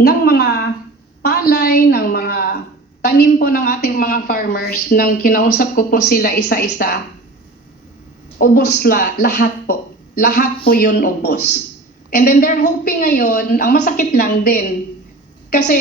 ng mga palay, ng mga tanim po ng ating mga farmers, nang kinausap ko po sila isa-isa, ubos lahat po. Lahat po yun ubos. And then they're hoping ngayon, ang masakit lang din, kasi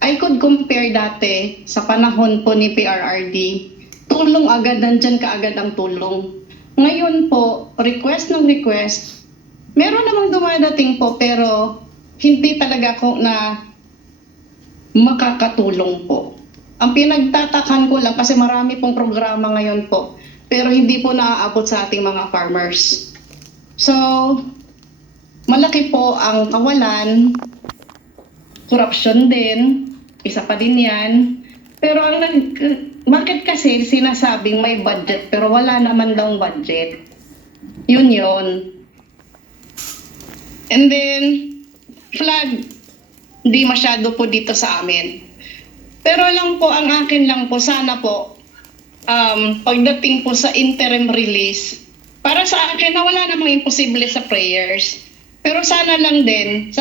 I could compare dati sa panahon po ni PRRD, tulong agad, nandyan kaagad ang tulong. Ngayon po, request ng request, meron namang dumadating po pero hindi talaga ako na makakatulong po. Ang pinagtatakan ko lang kasi marami pong programa ngayon po pero hindi po naaabot sa ating mga farmers. So, malaki po ang kawalan, corruption din, isa pa din yan. Pero bakit kasi sinasabing may budget pero wala naman daw budget? Yun yun. And then, flood, hindi masyado po dito sa amin. Pero lang po, ang akin lang po, sana po, pagdating po sa interim release, para sa akin na wala namang imposible sa prayers. Pero sana lang din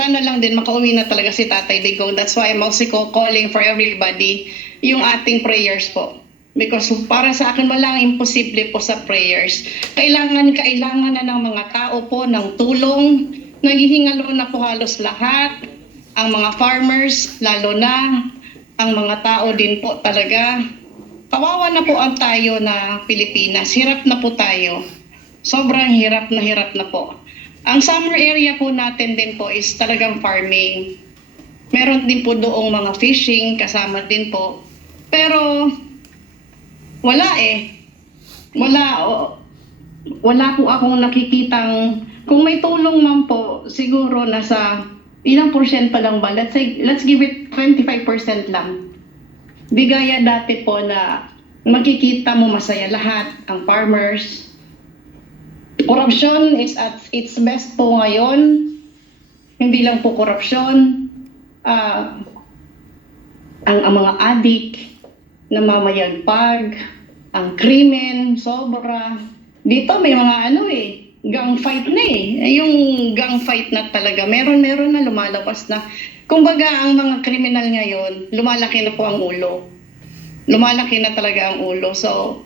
makauwi na talaga si Tatay Digong. That's why I'm also calling for everybody yung ating prayers po. Because para sa akin walang imposible po sa prayers. Kailangan na ng mga tao po ng tulong. Naghihingalo na po halos lahat. Ang mga farmers, lalo na. Ang mga tao din po talaga. Kawawa na po ang tayo na Pilipinas. Hirap na po tayo. Sobrang hirap na po. Ang summer area po natin din po is talagang farming. Meron din po doong mga fishing, kasama din po. Pero wala Wala po akong nakikitang, kung may tulong man po, siguro nasa ilang porsyento lang ba? Let's give it 25% lang. Di gaya dati po na makikita mo masaya lahat, ang farmers. Corruption is at its best po ngayon. Hindi lang po corruption. Ang mga adik, namamayagpag, ang krimen, sobra. Dito may mga gang fight na Yung gang fight na talaga, meron na lumalabas na. Kumbaga ang mga kriminal ngayon, lumalaki na po ang ulo. Lumalaki na talaga ang ulo. So,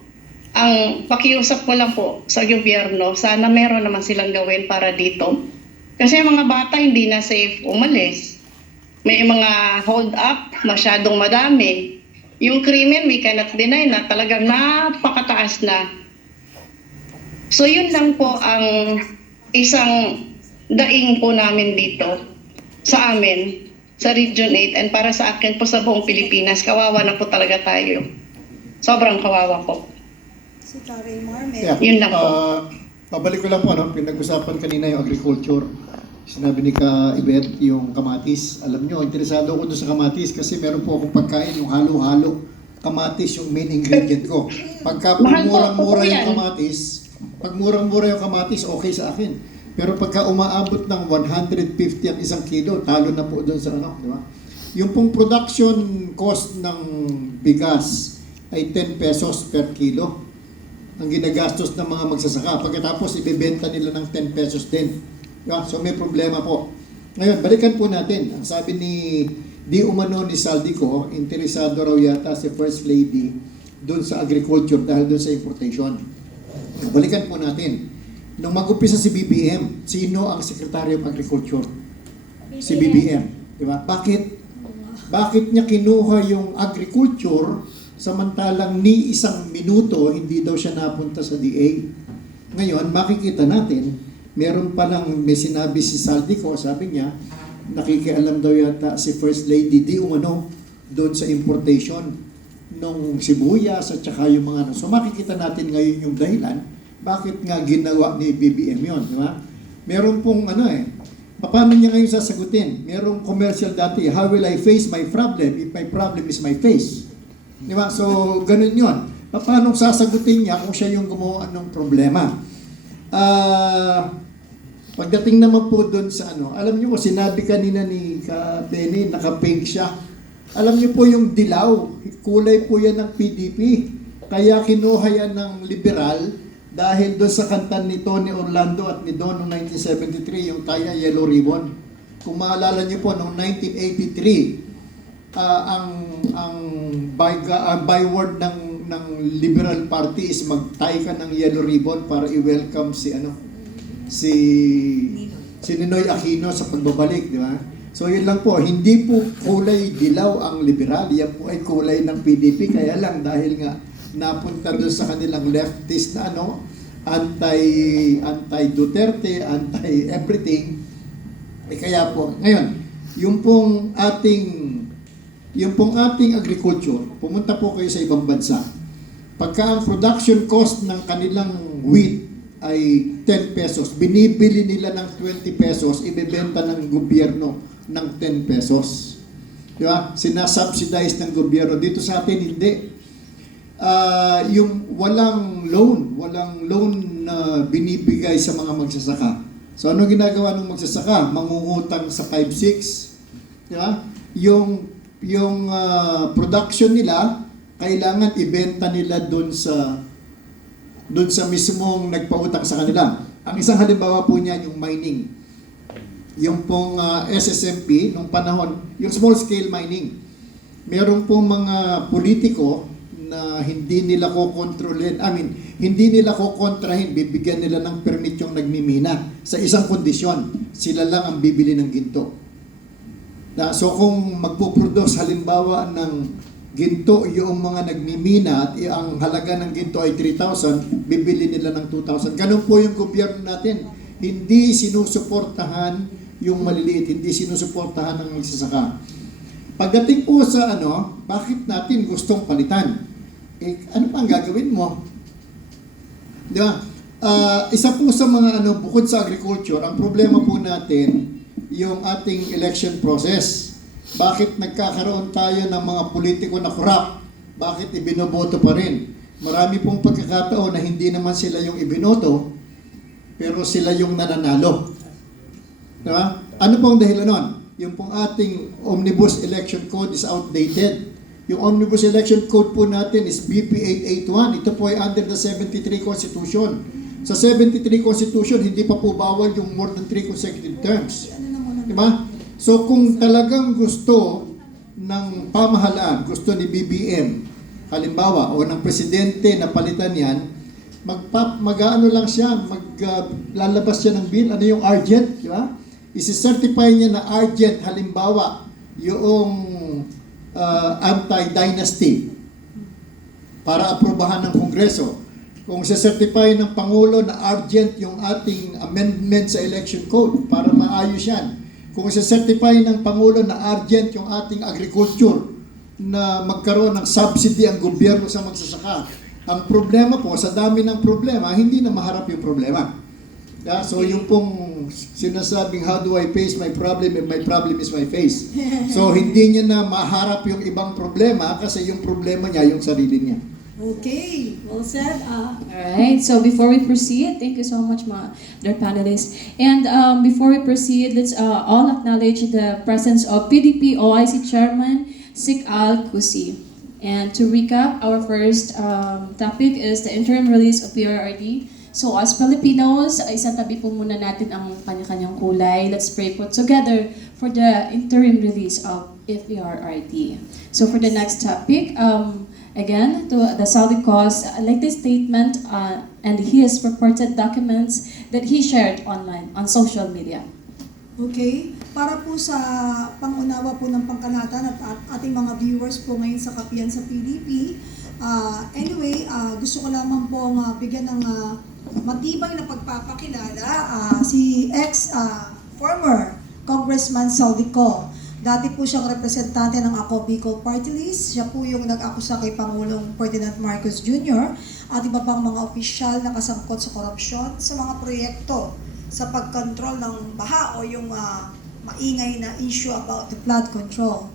ang pakiusap ko lang po sa gobyerno, sana meron naman silang gawin para dito. Kasi ang mga bata hindi na safe umalis. May mga hold up, masyadong madami. Yung krimen, we cannot deny na talagang napakataas na. So yun lang po ang isang daing po namin dito sa amin, sa Region 8. And para sa akin po sa buong Pilipinas, kawawa na po talaga tayo. Sobrang kawawa po. Si Taray Marmel. Yeah. Yun lang po. Pabalik ko lang po, pinag-usapan kanina yung agriculture. Sinabi ni Ka-Ibet yung kamatis. Alam nyo, interesado ako doon sa kamatis kasi meron po akong pagkain, yung halo-halo. Kamatis yung main ingredient ko. Pagka murang-mura yung kamatis, pag murang-mura yung kamatis, okay sa akin. Pero pagka umaabot ng 150 ang isang kilo, talo na po doon sa di ba? Yung pong production cost ng bigas ay 10 pesos per kilo ang ginagastos ng mga magsasaka. Pagkatapos, ibebenta nila ng 10 pesos din. Diba? So, may problema po. Ngayon, balikan po natin. Ang sabi Di umano ni Saldico, interesado raw yata si First Lady doon sa agriculture dahil doon sa importation. Balikan po natin. Nung mag-upisa si BBM, sino ang Secretary of Agriculture? Si BBM. Diba? Bakit niya kinuha yung agriculture samantalang ni isang minuto, hindi daw siya napunta sa DA. Ngayon, makikita natin, meron palang may sinabi si Saldico, sabi niya, nakikialam daw yata si First Lady di umano doon sa importation ng sibuyas at saka yung mga So makikita natin ngayon yung dahilan, bakit nga ginawa ni BBM yun, di ba? Meron pong paano niya ngayon sasagutin? Merong commercial dati, how will I face my problem if my problem is my face? Di ba? So, ganun yun. Paano sasagutin niya kung siya yung gumawa ng problema? Pagdating naman po doon sa alam niyo po, sinabi kanina ni Benny, naka-pink siya. Alam niyo po yung dilaw, kulay po yan ng PDP. Kaya kinuha yan ng liberal dahil doon sa kanta ni Tony Orlando at ni Don noong 1973, yung Taya Yellow Ribbon. kung maalala niyo po, noong 1983, ang byword ng Liberal Party is mag-tie ka ng yellow ribbon para i-welcome si Ninoy Aquino sa pagbabalik, di ba? So yun lang po, hindi po kulay dilaw ang liberal, yan po ay kulay ng PDP, kaya lang dahil nga napunta doon sa kanilang leftist na anti-Duterte, anti-everything, kaya po, ngayon, yung pong ating agriculture, pumunta po kayo sa ibang bansa, pagka ang production cost ng kanilang wheat ay 10 pesos, binibili nila ng 20 pesos, ibebenta ng gobyerno ng 10 pesos. Di ba? Sinasubsidize ng gobyerno. Dito sa atin, hindi. Yung walang loan na binibigay sa mga magsasaka. So, ano ginagawa ng magsasaka? Mangungutang sa 5-6. Di ba? Yung production nila, kailangan ibenta nila doon sa mismong nagpautang sa kanila. Ang isang halimbawa po niyan, yung mining. Yung pong SSMP, nung panahon, yung small scale mining. Meron pong mga politiko na hindi nila hindi nila kokontrahin, bibigyan nila ng permit yung nagmimina sa isang kondisyon, sila lang ang bibili ng ginto. So kung magpo-produce halimbawa ng ginto yung mga nagmimina at ang halaga ng ginto ay 3,000, bibili nila ng 2,000. Ganun po yung gobyerno natin. Hindi sinusuportahan yung maliliit, hindi sinusuportahan ng magsasaka. Pagdating po sa bakit natin gustong palitan? Ano pa ang gagawin mo? Di ba? Isa po sa mga bukod sa agriculture, ang problema po natin, yung ating election process. Bakit nagkakaroon tayo ng mga politiko na corrupt? Bakit ibinoboto pa rin? Marami pong pagkakataon na hindi naman sila yung ibinoto, pero sila yung nananalo. Diba? Ano pong dahilan nun? Yung pong ating Omnibus Election Code is outdated. Yung Omnibus Election Code po natin is BP 881. Ito po ay under the 73 Constitution. Sa 73 Constitution, hindi pa po bawal yung more than 3 consecutive terms. Diba? So kung talagang gusto ng pamahalaan, gusto ni BBM, halimbawa, o ng presidente na palitan yan, lalabas siya ng bill, yung urgent, di ba? Isi-certify niya na urgent, halimbawa, yung anti-dynasty para aprobahan ng Kongreso. Kung isi-certify ng Pangulo na urgent yung ating amendment sa election code para maayos yan. Kung isi-certify ng Pangulo na urgent yung ating agriculture na magkaroon ng subsidy ang gobyerno sa magsasaka. Ang problema po, sa dami ng problema, hindi na maharap yung problema. So yung pong sinasabing, how do I face my problem and my problem is my face. So hindi niya na maharap yung ibang problema kasi yung problema niya yung sarili niya. Okay, well said. Alright, so before we proceed, thank you so much, dear panelists. And before we proceed, let's all acknowledge the presence of PDP OIC Chairman Sik Al Kusi. And to recap, our first topic is the interim release of PRRD. So as Filipinos, isang tabi po muna natin ang kanya-kanyang kulay. Let's pray po together for the interim release of FPRRD. So for the next topic, again, to the Saudi cause, I'd like this statement and his purported documents that he shared online on social media. Okay, para po sa pangunawa po ng pangkalahatan at ating mga viewers po ngayon sa Kapiyan sa PDP, gusto ko lamang po bigyan ng matibay na pagpapakilala si former Congressman Saldico. Dati po siyang representante ng Ako Bicol Party List. Siya po yung nag-akusa kay Pangulong Ferdinand Marcos Jr. at iba pang mga opisyal na kasangkot sa korupsyon sa mga proyekto sa pagkontrol ng baha o yung maingay na issue about the flood control.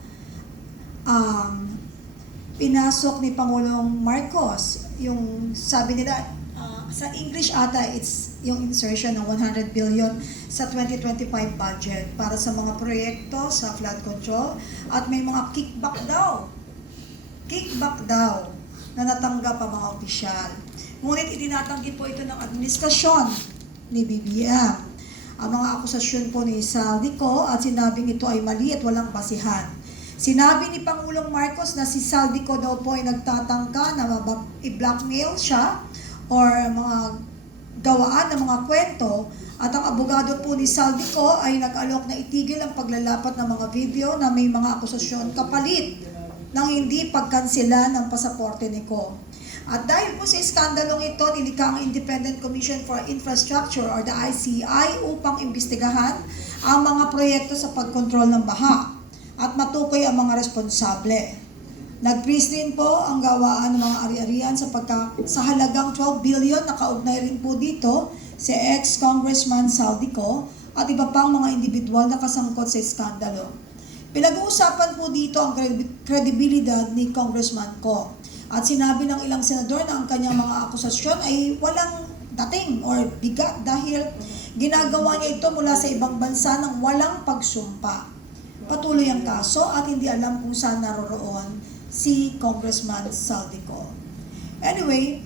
Pinasok ni Pangulong Marcos yung sabi nila, sa English ata, it's yung insertion ng 100 billion sa 2025 budget para sa mga proyekto sa flood control at may mga kickback daw na natanggap ang mga opisyal. Ngunit itinatanggi po ito ng administrasyon ni BBM. ang mga akusasyon po ni Saldico at sinabing ito ay mali at walang basihan. Sinabi ni Pangulong Marcos na si Saldico daw po ay nagtatangka na i-blackmail siya or mga gawaan ng mga kwento, at ang abogado po ni Saldico ay nag-alok na itigil ang paglalapat ng mga video na may mga akusasyon kapalit ng hindi pagkansela ng pasaporte ni Ko. At dahil po sa iskandalong ito, nilikha ang Independent Commission for Infrastructure or the ICI upang imbestigahan ang mga proyekto sa pagkontrol ng baha at matukoy ang mga responsable. Nag-freeze din po ang gawaan ng mga ari-arian sa halagang 12 billion, nakaugnay rin po dito si ex-Congressman Saldico at iba pang mga individual na kasangkot sa iskandalo. Pinag-uusapan po dito ang kredibilidad ni Congressman Ko. At sinabi ng ilang senador na ang kanyang mga akusasyon ay walang dating or bigat dahil ginagawa niya ito mula sa ibang bansa ng walang pagsumpa. Patuloy ang kaso at hindi alam kung saan naroroon si Congressman Saldico. Anyway,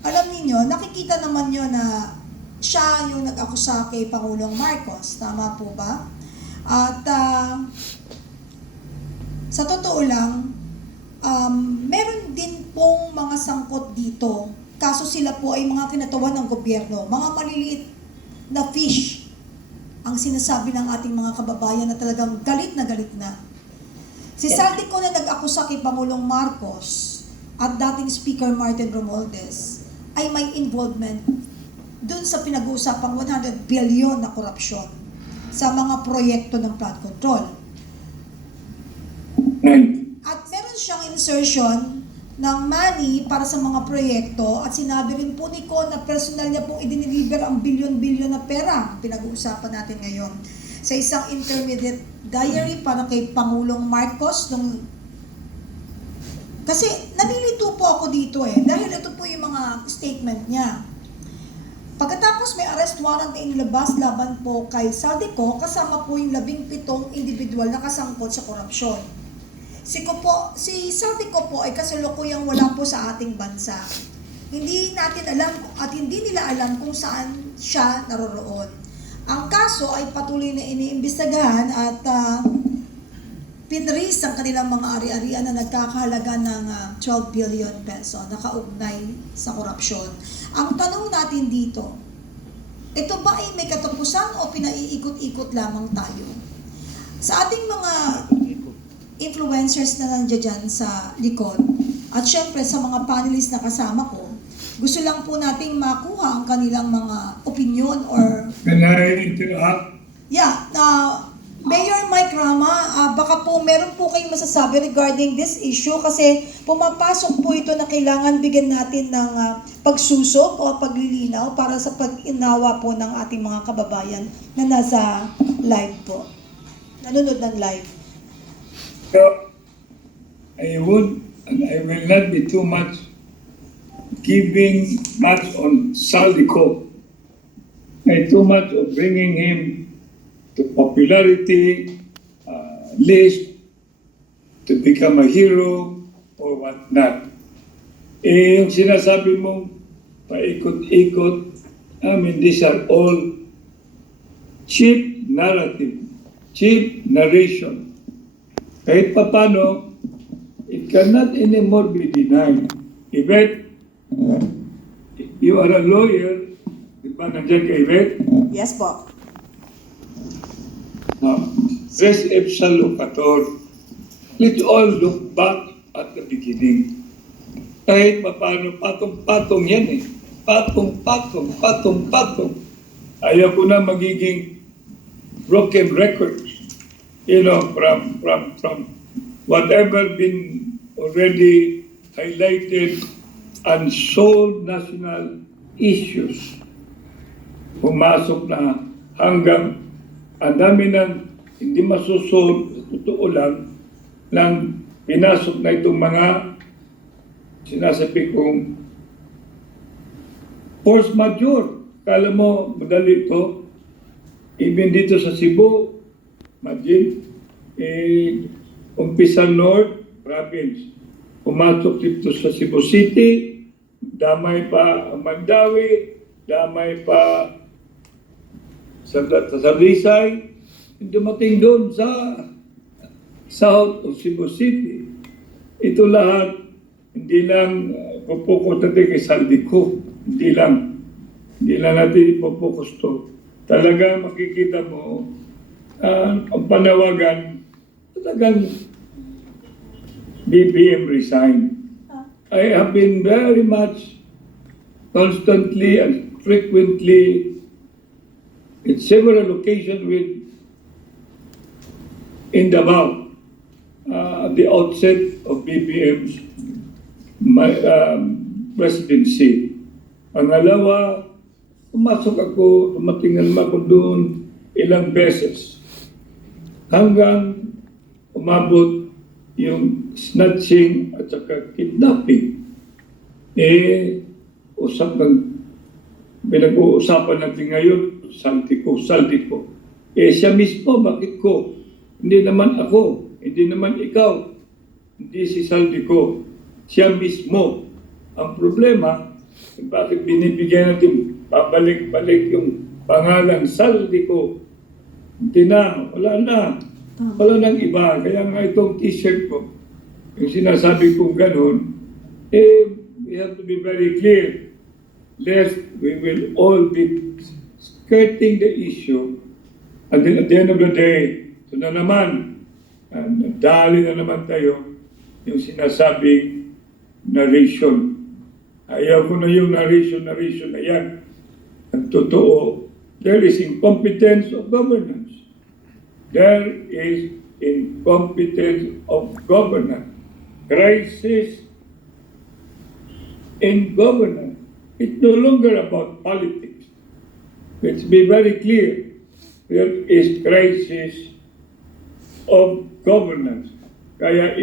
alam niyo, nakikita naman niyo na siya yung nag-akusa kay Pangulong Marcos. Tama po ba? At sa totoo lang, meron din pong mga sangkot dito. Kaso sila po ay mga kinatawan ng gobyerno. Mga maliliit na fish ang sinasabi ng ating mga kababayan na talagang galit na. Si Saldico na nag-akusa kay Pangulong Marcos at dating Speaker Martin Romualdez ay may involvement dun sa pinag-uusapang 100 billion na korupsyon sa mga proyekto ng flood control. At meron siyang insertion ng money para sa mga proyekto at sinabi rin po ni Ko na personal niya pong idiniliver ang bilyon-bilyon na pera, pinag-uusapan natin ngayon, sa isang intermediate diary para kay Pangulong Marcos. Kasi nalilito po ako dito dahil ito po yung mga statement niya. Pagkatapos may arrest warrant na inilabas laban po kay Saldico, kasama po yung 17 individual na kasangkot sa korupsyon. Si Saldico po ay kasalukuyang wala po sa ating bansa. Hindi natin alam at hindi nila alam kung saan siya naroroon. Ang kaso ay patuloy na iniimbestigahan at pinris ang kanilang mga ari-arian na nagkakahalaga ng 12 billion peso na kaugnay sa korupsyon. Ang tanong natin dito, ito ba ay may katapusan o pinaiikot-ikot lamang tayo? Sa ating mga influencers na nandiyan dyan sa likod, at syempre sa mga panelists na kasama ko, gusto lang po nating makuha ang kanilang mga opinion or... Can I interrupt? Yeah, Mayor Mike Rama, baka po meron po kayong masasabi regarding this issue kasi pumapasok po ito na kailangan bigyan natin ng pagsusok o paglilinaw para sa pag-inawa po ng ating mga kababayan na nasa live po. Nanonood ng live. So, I would and I will not be too much giving much on Saldico. Too much of bringing him to popularity list to become a hero or whatnot. Yung sinasabi mong paikot-ikot, these are all cheap narrative, cheap narration. Kahit papano, it cannot anymore be denied. Yvette, you are a lawyer, di ba nandiyan ka, Yvette? Yes po. Res ipsa locator. Let's all look back at the beginning. Kahit papano, patong-patong yan Patong-patong. Ayaw ko na magiging broken records. From whatever been already highlighted unsolved national issues. Pumasok na hanggang ang dami ng hindi masusolve, totoo lang pinasok na itong mga sinasabi kong force majeure. Kala mo, madali ito. Even dito sa Cebu, imagine, umpisa North Province. Pumasok dito sa Cebu City, damay pa ang Mandawi, damay pa sa Rizay, dumating doon sa South of Cebu City. Ito lahat, hindi lang pupokus natin kay Saldico. Hindi lang natin ipopokus to. Talaga makikita mo, ang panawagan, talagang BBM resign. I have been very much constantly and frequently in several occasions in Davao, at the outset of BBM's presidency. Pangalawa, tumating naman ako doon ilang beses hanggang umabot yung snatching at saka kidnapping. Pinag-uusapan natin ngayon, Saldico. Siya mismo, bakit ko? Hindi naman ako, hindi naman ikaw, hindi si Saldico. Siya mismo. Ang problema, bakit binibigyan natin pabalik-balik yung pangalan Saldico? Hindi na, wala nang iba. Kaya nga itong t-shirt ko, yung sinasabi kong ganun, we have to be very clear. Lest we will all be skirting the issue, and then at the end of the day, ito na naman, dali na naman tayo yung sinasabing narration. Ayaw ko na yung narration na yan. Ang totoo, there is incompetence of governance. There is incompetence of governance. Crisis in governance. It's no longer about politics. Let's be very clear. There is crisis of governance. Kaya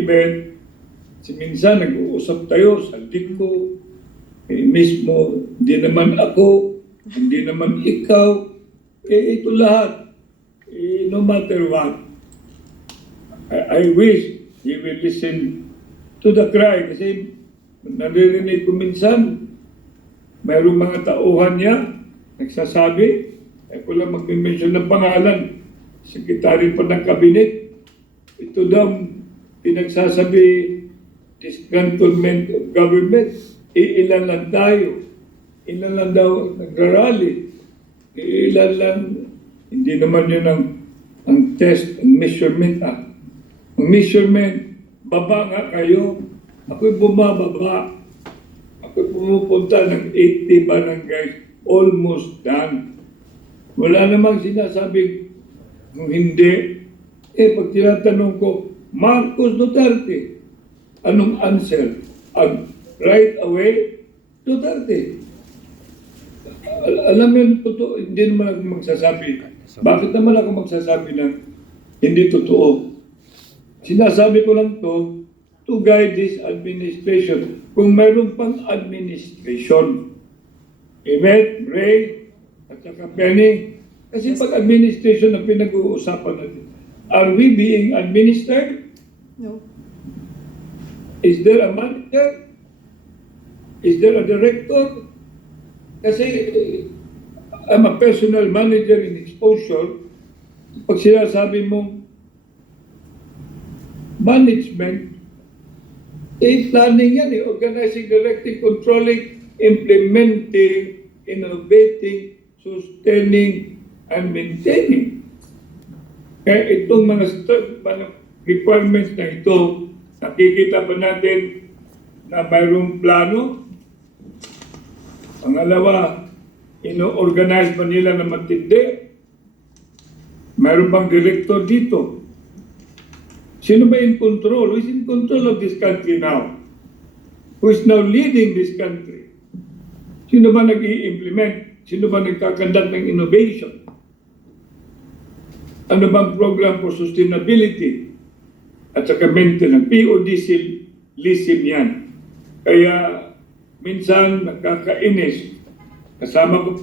minsan nag-uusap tayo sa Saldico, mismo, hindi naman ako, hindi naman ikaw, ito lahat. No matter what, I wish you will listen to the cry kasi naririnig ko minsan, mayroong mga tauhan niya, nagsasabi, ko lang mag-mention ng pangalan, sekretary pa ng kabinet, ito daw pinagsasabi, disgruntlement of government, ilan lang tayo, ilan lang daw nagrarally, ilan lang, hindi naman yun ang test, ang measurement. Ang measurement, baba nga kayo, ako'y bumababa. Ako'y pumupunta ng 80 barangays, almost done. Wala namang sinasabing kung hindi. Pag tinatanong ko, Marcos Duterte, anong answer? Right away, Duterte. Alam mo yun, totoo, hindi naman ako magsasabi. Bakit naman ako magsasabi ng hindi totoo? Sinasabi ko lang to guide this administration. Kung mayroon pang administration, Yvette, Ray, at saka Penny, kasi pag administration ang pinag-uusapan natin, are we being administered? No. Is there a manager? Is there a director? Kasi I'm a personal manager in exposure. Pag sinasabi mong management, planning yan, organizing, directing, controlling, implementing, innovating, sustaining, and maintaining. Kaya itong mga requirements na ito, nakikita pa natin na mayroong plano. Pangalawa, ino-organize ba nila na matindi? Mayroon bang director dito? Sino ba in control? Who is in control of this country now? Who is now leading this country? Sino ba nag-i-implement? Sino ba nagkakandak ng innovation? Ano bang program for sustainability? At saka maintenance. PODCISM yan. Kaya minsan nakakainis. Kasama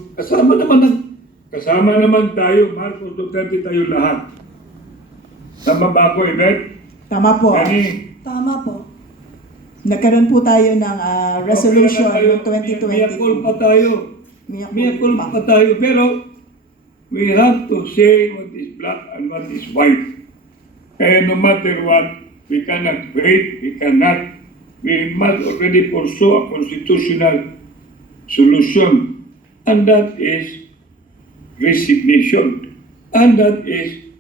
naman tayo, Marcos Duterte, tayo lahat. Tama ba ako, Yvette? Tama po. Kani? Tama po. Nagkaroon po tayo ng resolution Okay, noong 2020. Miyakul pa tayo. Pero we have to say what is black and what is white. Kaya no matter what, we cannot wait, we must already pursue a constitutional solution, and that is resignation, and that is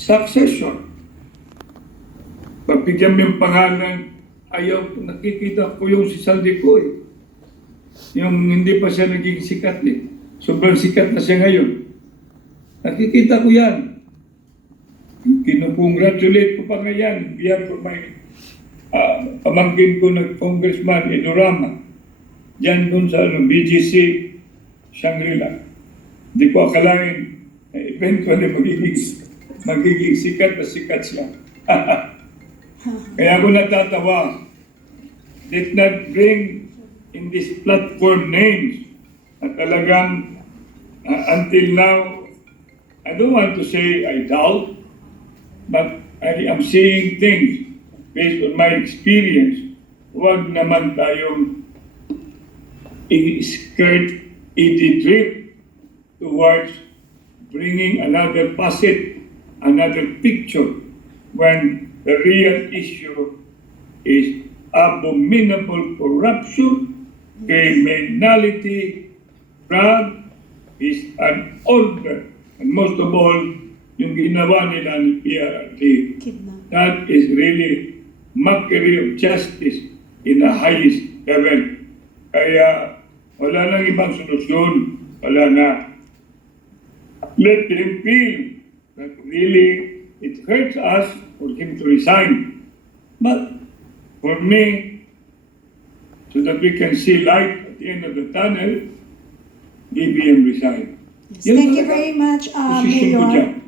succession. Pagbigyan mo yung pangalan, ayaw, nakikita ko yung si Saldico eh. Yung hindi pa siya naging sikat eh. Sobrang sikat na siya ngayon. Nakikita ko yan. Kinukongratulate ko pa nga yan. Biya ko may pamangkin ko na congressman Edorama. Diyan dun sa BGC Shangri-La. Hindi ko akalain na eventually magiging sikat na sikat siya. Kaya ako natatawa. Did not bring in this platform names na talagang until now, I don't want to say I doubt, but I am seeing things based on my experience. Huwag naman tayong i-skirt, i-trip towards bringing another facet, another picture, when the real issue is abominable corruption, criminality, drug is an order. And most of all, yung ginawa nila ni PRRD, Kidnap. that is really mockery of justice in the highest level. Kaya wala nang ibang solusyon. Wala na. Let him feel that really it hurts us for him to resign. But for me, so that we can see light at the end of the tunnel, give him resign. Yes. Thank you very much, Position ko Mayor. dyan.